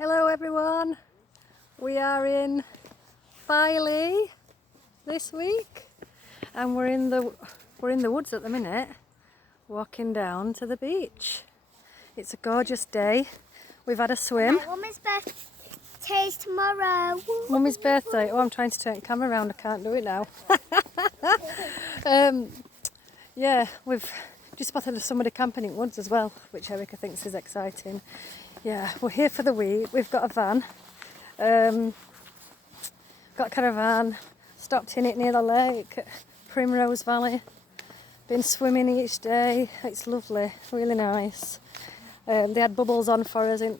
Hello everyone, we are in Filey this week and we're in the woods at the minute, walking down to the beach. It's a gorgeous day. We've had a swim. My mummy's birthday is tomorrow. Mummy's birthday. Oh, I'm trying to turn the camera around. I can't do it now. Yeah, we've just spotted somebody camping in woods as well, which Erica thinks is exciting. Yeah, we're here for the week. We've got a van. Got a caravan. Stopped in it near the lake at Primrose Valley. Been swimming each day. It's lovely, really nice. They had bubbles on for us in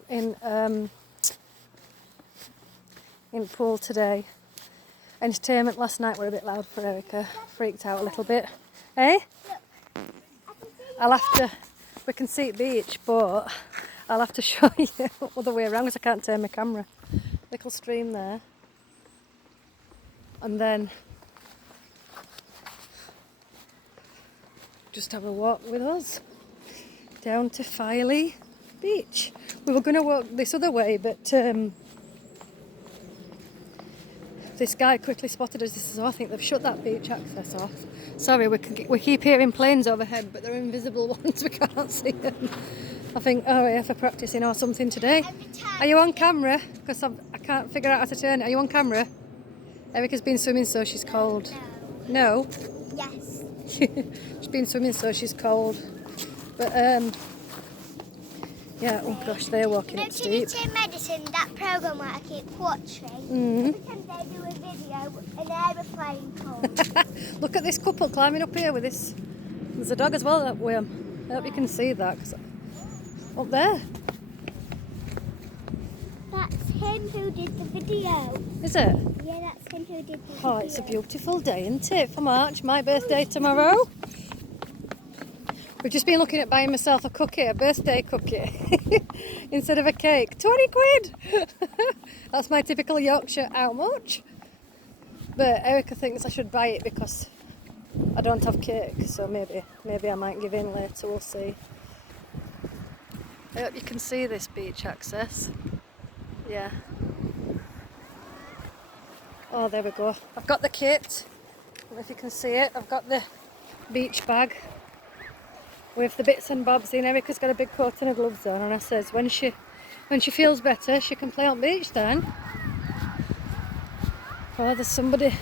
pool today. Entertainment last night were a bit loud for Erica. Freaked out a little bit. Eh? We can see beach, but I'll have to show you other way around because I can't turn my camera. Little stream there. And then just have a walk with us down to Filey Beach. We were going to walk this other way, but this guy quickly spotted us. He says, "Oh, I think they've shut that beach access off." Sorry, we keep hearing planes overhead, but they're invisible ones. We can't see them. I think, oh, yeah, for practicing or something today. Are you on camera? Because I can't figure out how to turn it. Are you on camera? Erica's been swimming, so she's cold. No? Yes. She's been swimming, so she's cold. But, yeah, oh gosh, they're walking up steep. Trinity Medicine, that programme where I keep watching. Every time they do a video, an aeroplane comes. Look at this couple climbing up here with this. There's a dog as well that way. I hope you can see that. 'Cause up there. That's him who did the video. Is it? Yeah, that's him who did the video. Oh, it's a beautiful day, isn't it, for March? My birthday tomorrow. We've just been looking at buying myself a cookie, a birthday cookie, instead of a cake. 20 quid! That's my typical Yorkshire. How much? But Erica thinks I should buy it because I don't have cake, so maybe I might give in later, we'll see. I hope you can see this beach access. Yeah. Oh, there we go. I've got the kit. I don't know if you can see it. I've got the beach bag with the bits and bobs in. Erica's got a big coat and a gloves on, and I says when she feels better, she can play on beach then. Oh, there's somebody.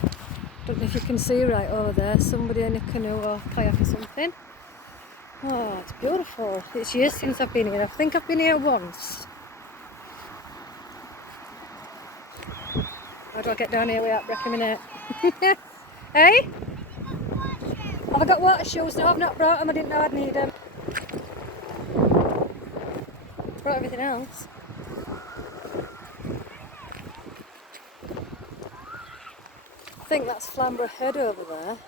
Don't know if you can see right over there. Somebody in a canoe or kayak or something. Oh, it's beautiful. It's years since I've been here. I think I've been here once. How do I get down here without breaking my neck? Hey? Have I got water shoes? No, I've not brought them. I didn't know I'd need them. Brought everything else. I think that's Flamborough Head over there.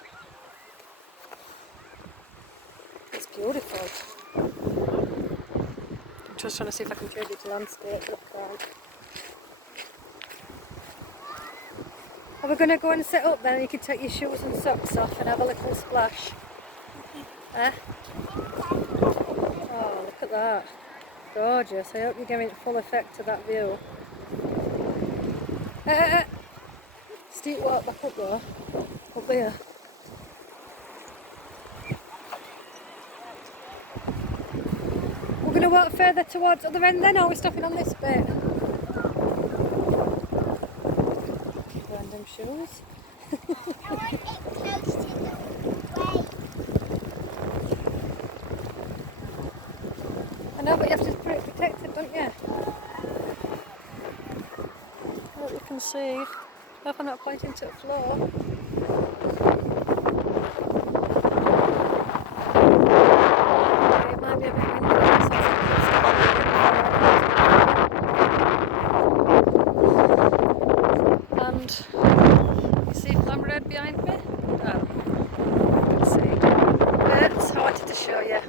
It's beautiful. I'm just trying to see if I can change it to landscape. Look around. Are we going to go and sit up then and you can take your shoes and socks off and have a little splash? Eh? Oh, look at that. Gorgeous. I hope you're giving full effect to that view. Steep walk back up there. Up there. We're going to walk further towards the other end then, or are we stopping on this bit? Random shoes. I want it close to the way. I know, but you have to put it protected, don't you? What you can see. If I'm not pointing to the floor. Okay, it might be a bit windy. And you see Flamborough Head behind me? Oh, you can see. But I wanted to show you,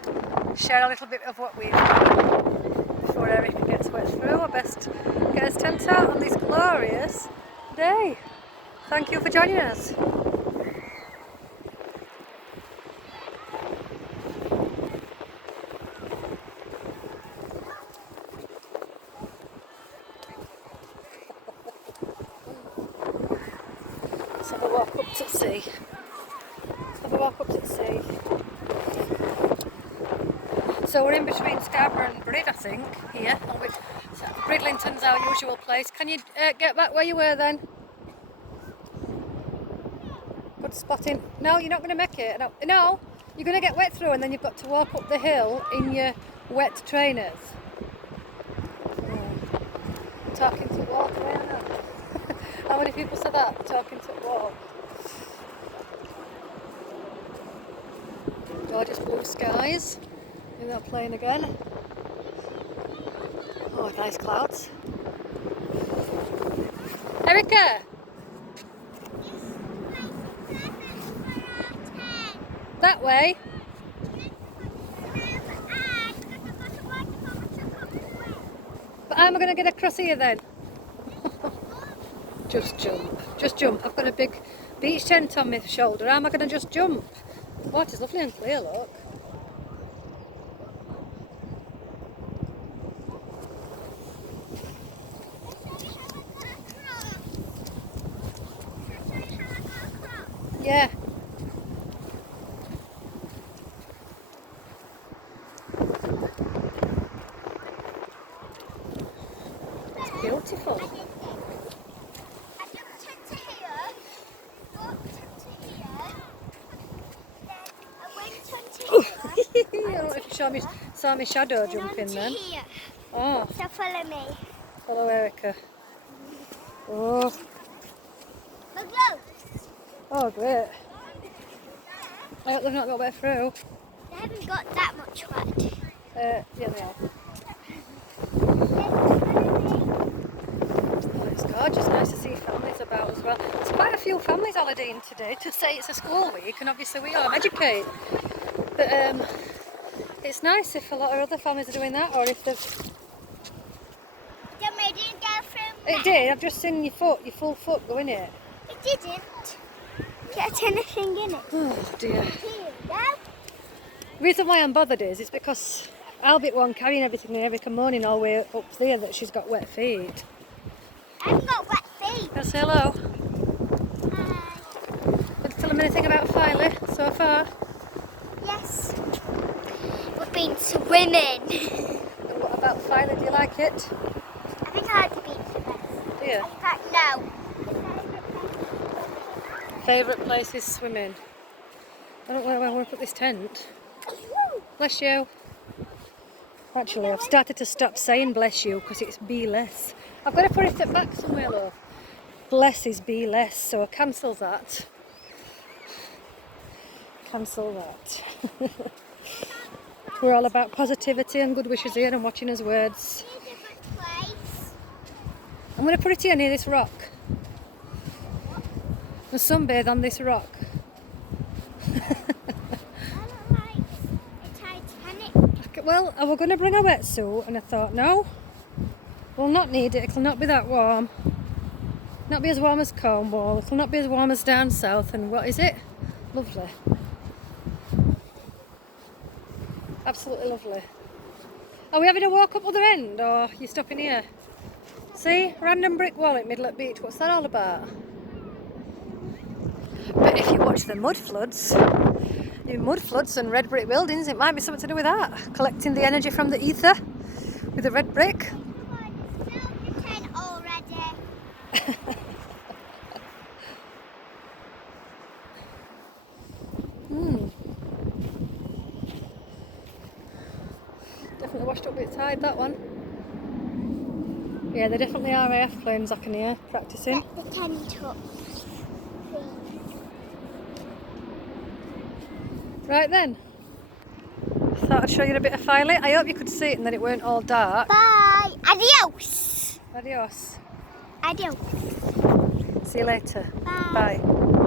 share a little bit of what we've done before Erica gets wet through. I best get his tent out on this glorious day. Thank you for joining us. have a walk up to sea. Let's have a walk up to sea. So we're in between Scarborough and Brid, I think, here. So Bridlington's our usual place. Can you get back where you were then? Good spotting. No, you're not going to make it. No, you're going to get wet through and then you've got to walk up the hill in your wet trainers. Talking to water, aren't I? How many people said that? Talking to water. Gorgeous blue skies. Maybe that plane again. Oh, nice clouds. Erica! That way? But how am I going to get across here then? Just jump. Just jump. I've got a big beach tent on my shoulder. How am I going to just jump? The water's lovely and clear, look. Yeah. It's beautiful. I jumped into here, walked into here, then I went into here. I don't know if you saw me shadow jumping then. Here. Oh, So follow me. follow Erica. Oh, Look. oh great. I hope they've not got wet through. They haven't got that much wet. Yeah, they are. Oh, it's gorgeous. Nice to see families about as well. There's quite a few families holidaying today to say it's a school week, and obviously we are educate. But it's nice if a lot of other families are doing that, or if they've. It didn't go through. It did. I've just seen your full foot go in it. It didn't. Get anything in it. Oh dear. Here we go. The reason why I'm bothered is because I'll be one carrying everything in Erica morning all the way up there that she's got wet feet. I haven't got wet feet. Let's say hello. Hi. Want to tell them anything about Filey so far? Yes. We've been swimming. And what about Filey? Do you like it? I think I like the beach the best. Do you? In fact, no. Favourite place is swimming. I don't know where I want to put this tent. Bless you. Actually, I've started to stop saying bless you because it's be less. I've got to put it back somewhere, love. Bless is be less, so cancel that. Cancel that. We're all about positivity and good wishes here and watching us words. Here's a good place. I'm going to put it here near this rock. And sunbathe on this rock. I don't like the Titanic. Well, I was going to bring a wetsuit and I thought, no, we'll not need it. It'll not be that warm. Not be as warm as Cornwall. It'll not be as warm as down south. And what is it? Lovely. Absolutely lovely. Are we having a walk up other end or are you stopping here? See, random brick wall at middle at beach. What's that all about? But if you watch the mud floods and red brick buildings, it might be something to do with that. Collecting the energy from the ether with the red brick. It's still the tent already. Definitely washed up a bit tired, that one. Yeah, they definitely are AF planes I can hear practicing. Get the tent up. Right then. Thought I'd show you a bit of Filey. I hope you could see it and that it weren't all dark. Bye. Adios. Adios. Adios. See you later. Bye. Bye.